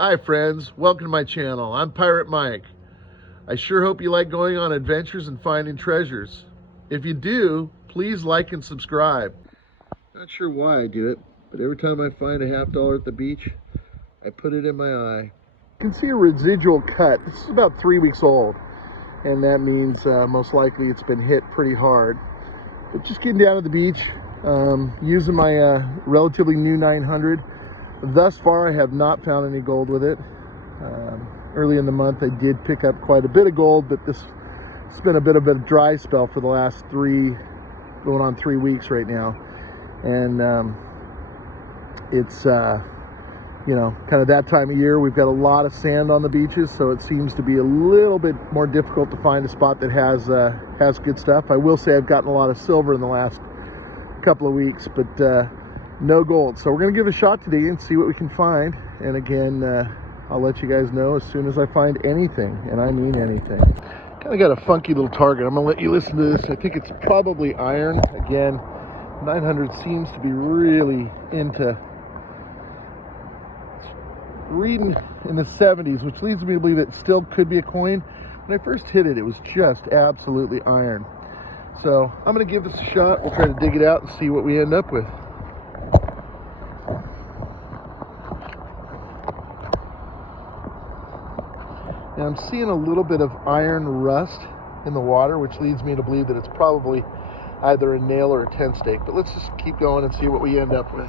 Hi friends, welcome to my channel. I'm Pirate Mike. I sure hope you like going on adventures and finding treasures. If you do, please like and subscribe. Not sure why I do it, but every time I find a $50 at the beach, I put it in my eye. You can see a residual cut. This is about 3 weeks old, and that means most likely it's been hit pretty hard. But just getting down to the beach, using my relatively new 900. Thus far, I have not found any gold with it. Early in the month, I did pick up quite a bit of gold, but it's been a bit of a dry spell for the last going on 3 weeks right now. And it's, you know, kind of that time of year. We've got a lot of sand on the beaches, so it seems to be a little bit more difficult to find a spot that has good stuff. I will say I've gotten a lot of silver in the last couple of weeks, but no gold. So we're gonna give it a shot today and see what we can find. And again, I'll let you guys know as soon as I find anything, and I mean anything. Kind of got a funky little target. I'm gonna let you listen to this. I think it's probably iron. Again, 900 seems to be really into reading in the 70s, which leads me to believe it still could be a coin. When I first hit it, it was just absolutely iron. So I'm gonna give this a shot. We'll try to dig it out and see what we end up with. Now I'm seeing a little bit of iron rust in the water, which leads me to believe that it's probably either a nail or a 10 stake. But let's just keep going and see what we end up with.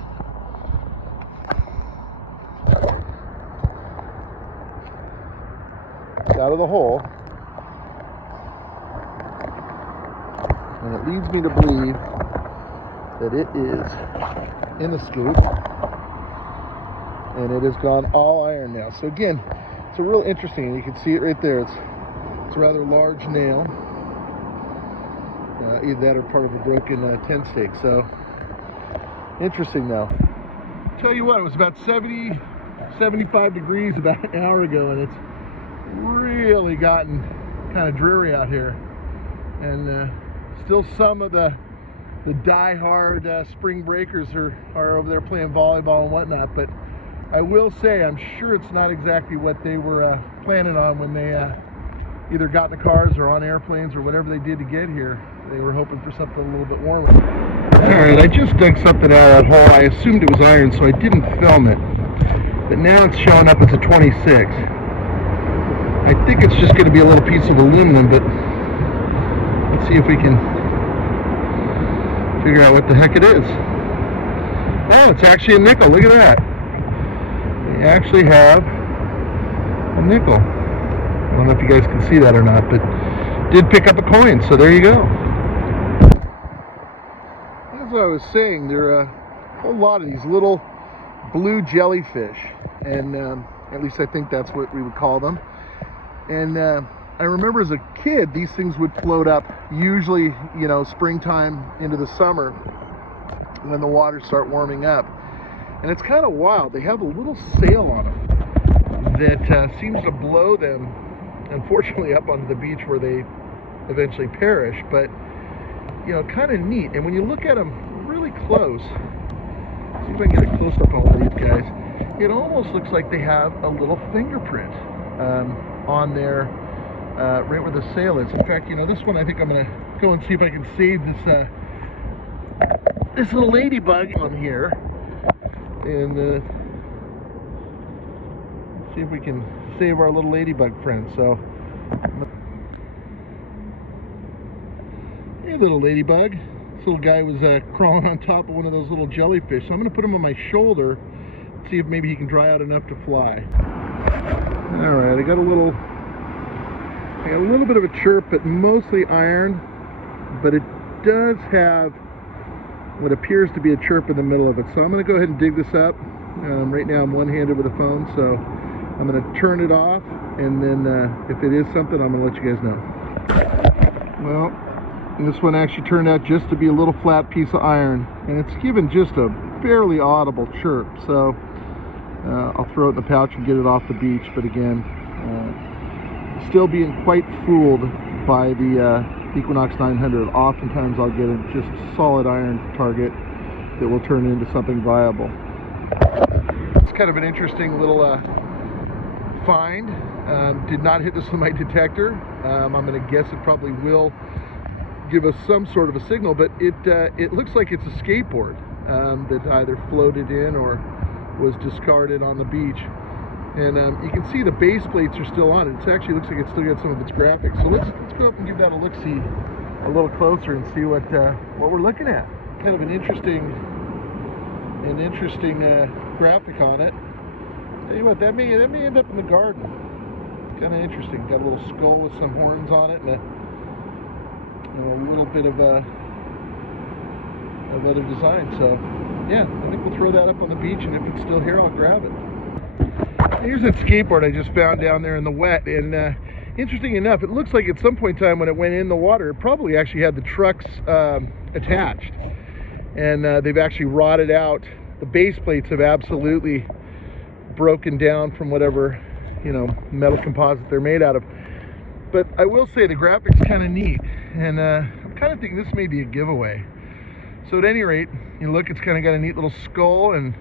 It's out of the hole. And it leads me to believe that it is in the scoop. And it has gone all iron now. So again, it's a real interesting, and you can see it right there. It's a rather large nail. Either that or part of a broken 10 stake. So interesting though. Tell you what, it was about 70, 75 degrees about an hour ago, and it's really gotten kind of dreary out here. And still some of the die-hard spring breakers are over there playing volleyball and whatnot, but I will say I'm sure it's not exactly what they were planning on when they either got in the cars or on airplanes or whatever they did to get here. They were hoping for something a little bit warmer. Alright, I just dug something out of that hole. I assumed it was iron, so I didn't film it. But now it's showing up as a 26. I think it's just going to be a little piece of aluminum, but let's see if we can figure out what the heck it is. Oh, it's actually a nickel. Look at that. They actually have a nickel. I don't know if you guys can see that or not, but did pick up a coin, so there you go. As I was saying, there are a whole lot of these little blue jellyfish, and at least I think that's what we would call them. And I remember as a kid, these things would float up, usually, you know, springtime into the summer when the waters start warming up. And it's kind of wild. They have a little sail on them that seems to blow them, unfortunately, up onto the beach where they eventually perish. But, you know, kind of neat. And when you look at them really close, see if I can get a close-up on all these guys, it almost looks like they have a little fingerprint on there, right where the sail is. In fact, you know, this one, I think I'm going to go and see if I can save this little ladybug on here. And see if we can save our little ladybug friend. So, hey, little ladybug. This little guy was crawling on top of one of those little jellyfish. So I'm going to put him on my shoulder, see if maybe he can dry out enough to fly. All right, I got a little bit of a chirp, but mostly iron. But it does have what appears to be a chirp in the middle of it. So I'm going to go ahead and dig this up. Right now I'm one-handed with the phone, so I'm going to turn it off, and then if it is something, I'm going to let you guys know. Well, this one actually turned out just to be a little flat piece of iron, and it's given just a barely audible chirp. So I'll throw it in the pouch and get it off the beach. But again, still being quite fooled by the Equinox 900. Oftentimes I'll get a just solid iron target that will turn into something viable. It's kind of an interesting little find. Did not hit this with my detector. I'm going to guess it probably will give us some sort of a signal, but it looks like it's a skateboard that either floated in or was discarded on the beach. And you can see the base plates are still on it. It actually looks like it's still got some of its graphics. So let's go up and give that a look-see a little closer and see what we're looking at. Kind of an interesting graphic on it. Tell you what, that may end up in the garden. Kind of interesting. Got a little skull with some horns on it and a little bit of other design. So yeah, I think we'll throw that up on the beach, and if it's still here, I'll grab it. Here's that skateboard I just found down there in the wet, and interesting enough, it looks like at some point in time when it went in the water, it probably actually had the trucks attached, and they've actually rotted out. The base plates have absolutely broken down from whatever, metal composite they're made out of. But I will say the graphics kind of neat, and I'm kind of thinking this may be a giveaway. So at any rate, look, it's kind of got a neat little skull and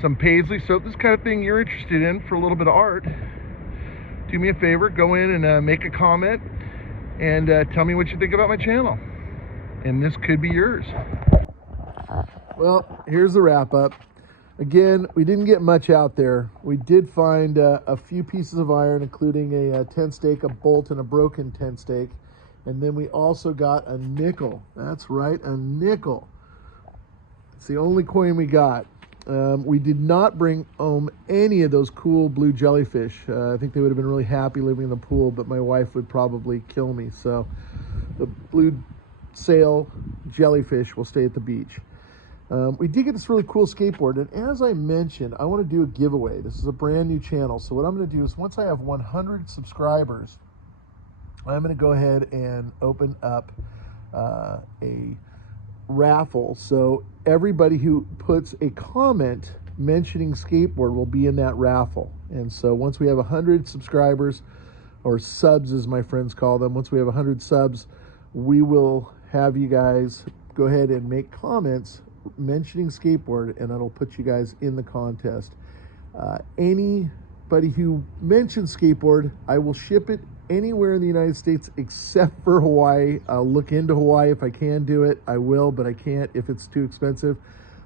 some paisley. So if this kind of thing you're interested in for a little bit of art, do me a favor, go in and make a comment and tell me what you think about my channel, and this could be yours. Well, here's the wrap up. Again, we didn't get much out there. We did find a few pieces of iron, including a tent stake, a bolt, and a broken tent stake. And then we also got a nickel. That's right, a nickel. It's the only coin we got. We did not bring home any of those cool blue jellyfish. I think they would have been really happy living in the pool, but my wife would probably kill me. So the blue sail jellyfish will stay at the beach. We did get this really cool skateboard, and as I mentioned, I want to do a giveaway. This is a brand new channel, so what I'm going to do is once I have 100 subscribers, I'm going to go ahead and open up a raffle. So everybody who puts a comment mentioning skateboard will be in that raffle. And so once we have 100 subscribers, or subs as my friends call them, once we have 100 subs, we will have you guys go ahead and make comments mentioning skateboard, and it'll put you guys in the contest. Anybody who mentions skateboard, I will ship it anywhere in the United States except for Hawaii. I'll look into Hawaii. If I can do it, I will, but I can't if it's too expensive.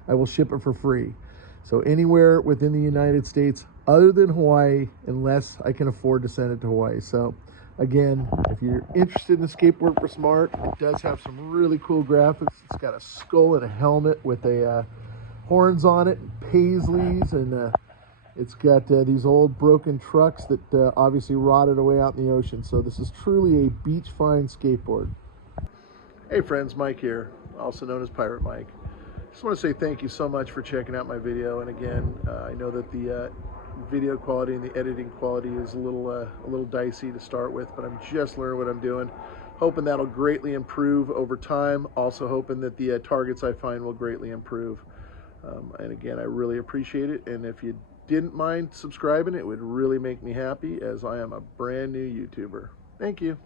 I will ship it for free. So anywhere within the United States other than Hawaii, unless I can afford to send it to Hawaii. So again, if you're interested in the Skateboard for Smart, it does have some really cool graphics. It's got a skull and a helmet with a horns on it, and paisleys, and it's got these old broken trucks that obviously rotted away out in the ocean. So this is truly a beach fine skateboard. Hey friends, Mike here, also known as Pirate Mike. Just want to say thank you so much for checking out my video. And again, I know that the video quality and the editing quality is a little dicey to start with, but I'm just learning what I'm doing. Hoping that'll greatly improve over time. Also hoping that the targets I find will greatly improve. And again, I really appreciate it. And if you didn't mind subscribing, it would really make me happy, as I am a brand new YouTuber. Thank you.